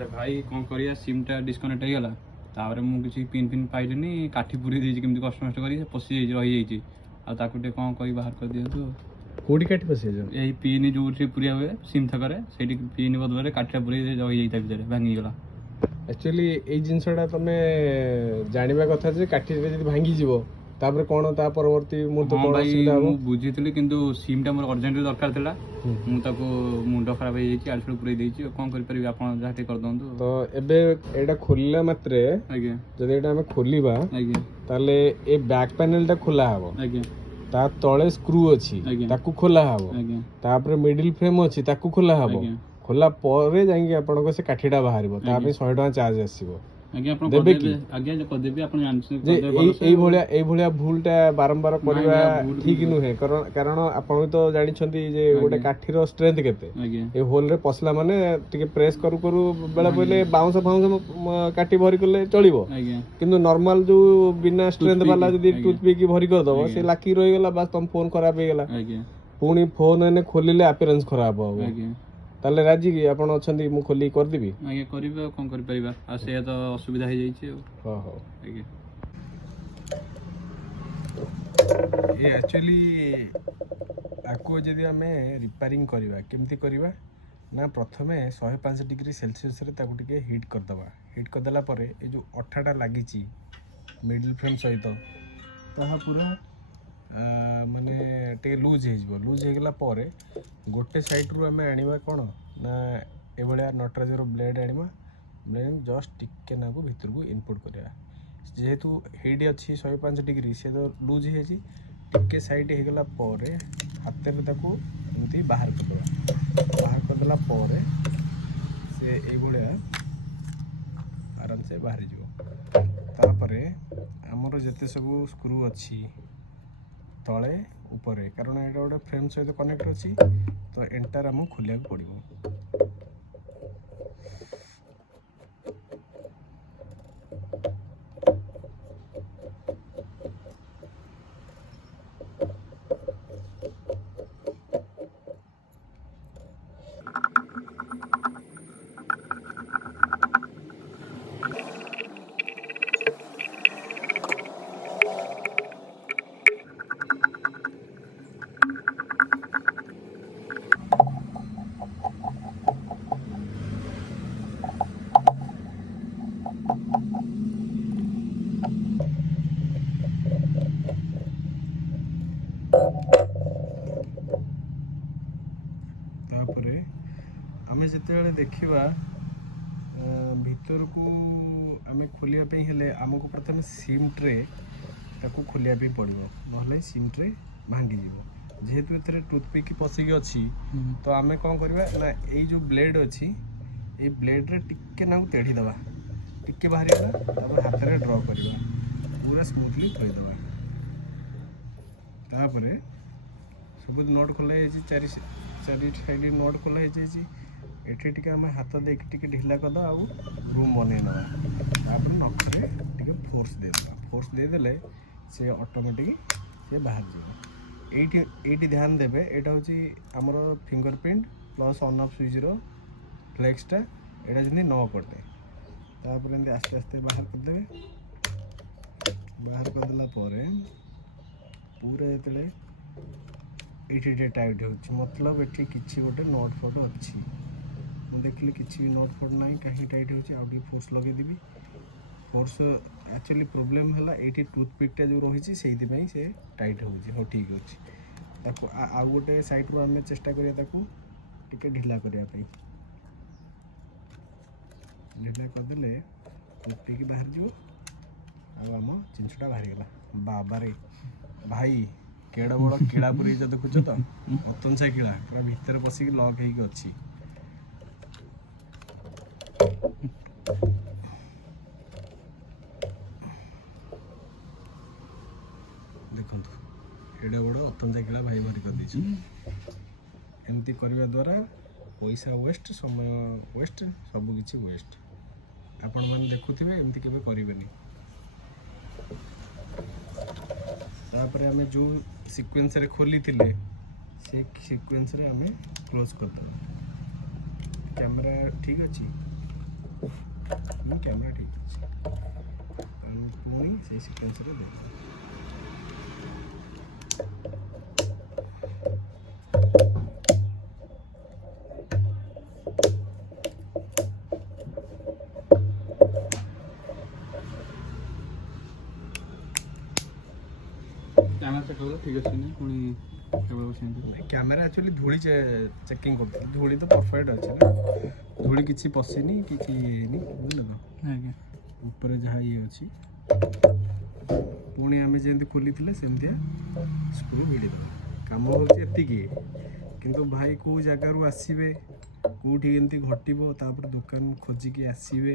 अरे भाई कौन करिया सिमटा डिस्कनेक्ट हो गला तापर मु किसी पिन पिन पाइलिनी काठी पुरी देछि केमति कष्ट नष्ट करी पसी रही जाइछि आ ताकु टे कोन करी बाहर कर दियंतु कोडी काठी पसे जो एही पिन जो पुरिया हुए सिम थकरे सेठी पिन बदलरे काठा पुरी रही जाइता भीतर भांगी गला एक्चुअली ए जिनसटा तमे जानिबा कथा जे काठी रे जदी भांगी जीवो तापर कोन ता परवर्ती मुहूर्त कोन असुविधा हो बुझितली किंतु सिमटा मोर अर्जेंट दरकार थिला मु ताको मुंड खराब हो जाइछि आलसुल पुरी देछि कोन करि परिबे आपण जाते कर दंतु तो एबे एटा खोलला मात्रे आज्ञा जदी एटा हम खोलिबा आज्ञा ताले ए बैक पैनल ता खोला हबो आज्ञा ता तळे स्क्रू अछि ताकू खोला हबो आज्ञा तापर मिडिल फ्रेम अछि ताकू खोला हबो खोला परे जाइए आपण को से काठीटा बाहरिबो ता पे 100 टका चार्ज आसीबो आज्ञा आपण कर देबे आज्ञा जे कर देबे आपण जानछि जे एई भलिया भूलटा बारंबार करबा ठीक नुहे कारण आपण तो जानि छथि जे गोटे काठीर स्ट्रेंथ केते ए होल रे पसला माने टिके प्रेस करू करू बेला पहिले बाउंस फाउंस काठी भरी करले चलिबो किंतु नॉर्मल जो बिना स्ट्रेंथ वाला जदी टूथ पिक भरी कर दबो से लाकी रहि गेला बस तुम फोन खराब हो गेला पुणी फोन एने खोलिले अपीयरेंस खराब हो ताले राजी की आपण अछंती मु खोली कर देबी आगे करबे कोन कर परिबा आ से तो असुविधा हो जाई छै हां हां आगे ये एक्चुअली आको जदी हमें रिपेयरिंग करबा केमती करबा ना प्रथमे 105 डिग्री सेल्सियस रे ताकू टिके हीट कर दबा हीट कर देला परे ए जो अठाटा लागि ची मिडिल फ्रेम सहित ताहा पूरा माने टे लूज हो गला परे गोटे साइड रू आमे आनिबा कोन ना ए भलिया नटराजर ब्लेड आनिबा ब्लेड जस्ट टिके नागु भीतर को इनपुट करिया जेहेतु हीट अछि 105 डिग्री से तो लूज हे जी टिके साइड हे गला परे हाथ रे ताकू एमती बाहर कर देला परे से ए भलिया आराम से बाहर जिवो तापरे हमर जते सब स्क्रू अछि तले ऊपर कारण ये गोटे फ्रेम सहित कनेक्ट अच्छी तो एंटार आम खोलिया पड़ो आमे जिते देखा भीतर को आमे खोलिया पे हेले आमको प्रथम सिम ट्रे ताकू खोलिया पे पड़ो नहले सिम ट्रे भांगी जीवो जेहेतु एथरे टूथपिक पसिकी अछि तो आमे कोन करबा ना ए जो ब्लेड अछि ए ब्लेड रे टिके ना तेढ़ी दबा टिके बाहरी गला तब हाथ रे ड्रॉ करबा पूरा स्मूथली थई दबा तापरे सब नोट खोला है चारि साइड नोट खोला है एठी टिके हम हाथ दे टिके ढिला कर दो आउ रूम बने नवा तापर नखरे टिके फोर्स दे देले से ऑटोमेटिक से बाहर जीवो एठी ध्यान देबे एटा होची हमर fingerprint plus on off switch रो फ्लेक्स टा एटा जनी न करते तापर एंदी आस्ते आस्ते बाहर कर देबे बाहर कर देला परे पूरा एतले एठी टाइट होची मतलब एठी किछि गोटे नोट फोटो अछि मैं देखली किसी भी नोट फोट नहीं कहीं टाइट होची आउडी फोर्स लगे दिबी फोर्स एक्चुअली प्रॉब्लम हला एठी टूथपिक जो रही से टाइट होची हो ठीक होची ताको आ गोटे साइड रो हमें चेष्टा करिया ताको टिके ढिला करिया पे ढिला कर देले टूथपिक बाहर जो आ हम चिंचटा बाहर गेला बाबा रे भाई केड़ा बड़ कीड़ा पुरी जो देखुछ तो अतन से कीड़ा पूरा भीतर पसिक लॉक हेकी अछि देखो एडे बड़ अतन से कीड़ा भाई भरी कर दी एमती करबा द्वारा पैसा वेस्ट समय वेस्ट सब किछि वेस्ट आपण मन देखुथिबे एमती केबे करिवेनी तापर आमे जो सीक्वेंस रे खोली थिले से सीक्वेंस रे आमे क्लोज कर दो कैमरा ठीक अछि କ୍ୟାମେରା ଠିକ୍ ଅଛି। ଆମେ ପୁଣି ସେଇ ସିକ୍ୱେନ୍ସରେ ଦେବା। କ୍ୟାମେରା ଚେକ୍ କଲେ ଠିକ୍ ଅଛି ନା ପୁଣି କେବଳ ସେମିତି କ୍ୟାମେରା ଆକ୍ଚୁଆଲି ଧୂଳି ଚେକିଂ କରୁଥିଲି। ଧୂଳି ତ ପରଫେକ୍ଟ ଅଛି ନା, ଧୂଳି କିଛି ପଶିନି କିଛି ହେଇନି, ବୁଝିଲ ତ? ଆଜ୍ଞା। ଉପରେ ଯାହା ଇଏ ଅଛି ପୁଣି ଆମେ ଯେମିତି ଖୋଲିଥିଲେ ସେମିତିଆ ସ୍କ୍ରୁ ଭିଡ଼ିଦେବା। କାମ ହେଉଛି ଏତିକି, କିନ୍ତୁ ଭାଇ କେଉଁ ଜାଗାରୁ ଆସିବେ, କେଉଁଠି ଏମିତି ଘଟିବ, ତାପରେ ଦୋକାନ ଖୋଜିକି ଆସିବେ।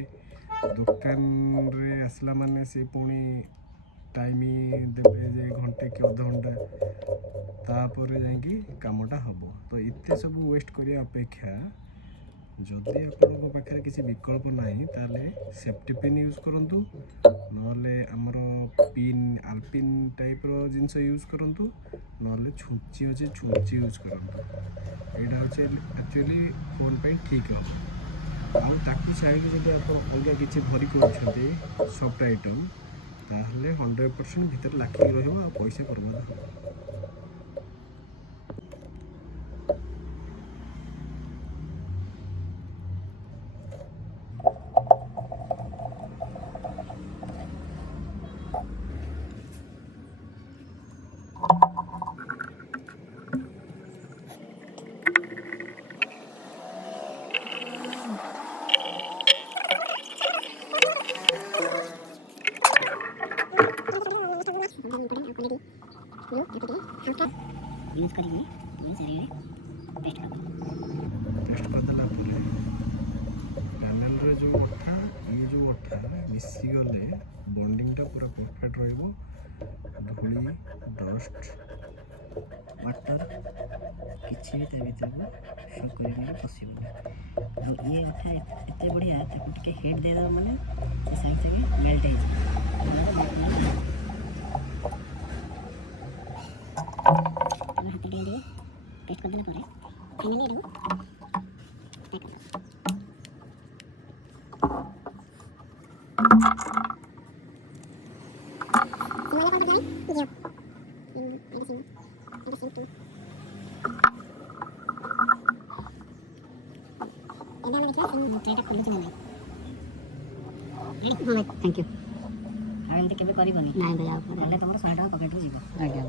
ଦୋକାନରେ ଆସିଲା ମାନେ ସେ ପୁଣି ଟାଇମ୍ ଦେବେ ଯେ ଘଣ୍ଟେ କି ଅଧଘଣ୍ଟା, ତାପରେ ଯାଇକି କାମଟା ହେବ। ତ ଏତେ ସବୁ ୱେଷ୍ଟ କରିବା ଅପେକ୍ଷା ଯଦି ଆପଣଙ୍କ ପାଖରେ କିଛି ବିକଳ୍ପ ନାହିଁ ତାହେଲେ ସେଫ୍ଟି ପିନ୍ ୟୁଜ୍ କରନ୍ତୁ, ନହେଲେ ଆମର ପିନ୍ ଆଲପିନ୍ ଟାଇପ୍ର ଜିନିଷ ୟୁଜ୍ କରନ୍ତୁ, ନହେଲେ ଛୁଞ୍ଚି ଅଛି ଛୁଞ୍ଚି ୟୁଜ୍ କରନ୍ତୁ। ଏଇଟା ହେଉଛି ଆକ୍ଚୁଆଲି ଫୋନ୍ ପାଇଁ ଠିକ୍ ହେବ। ଆଉ ତାକୁ ସାଇଡ଼୍ ଯଦି ଆପଣ ଅଲଗା କିଛି ଧରି କରୁଛନ୍ତି ସଫ୍ଟ ଆଇଟମ୍, ତାହେଲେ 100% ଭିତରେ ଲାଖିକି ରହିବ ଆଉ ପଇସା ବର୍ବାଦ ହେବ। यूज करिए ये शरीर पेस्ट कर ଟେଷ୍ଟ କରିଦେଲା ପରେ ପ୍ୟାନେଲରେ ଯେଉଁ ଅଠା ଇଏ ଯେଉଁ ଅଠା ମିଶିଗଲେ ବଣ୍ଡିଙ୍ଗଟା ପୁରା ପରଫେକ୍ଟ ରହିବ। ଧୂଳି ଡଷ୍ଟ वाटर किसी भी ता भीतर को शो करने पॉसिबल और ये अठा एते बढ़िया ताको टिके हिट दे दो माने से साइड से मेल्ट हो जाए। हम हाथ दे दिए पेस्ट कर देला परे फाइनली एडो पैक कर दो। सिमला कौन जाए जो मेडिसिन मेडिसिन टू एदा में देखा सिम ट्राई खोलु कि नहीं हां थैंक यू। आ एंते केबे करिवनी नहीं भैया पहले तुमर 100 टका पॉकेट रो जीवो। आज्ञा।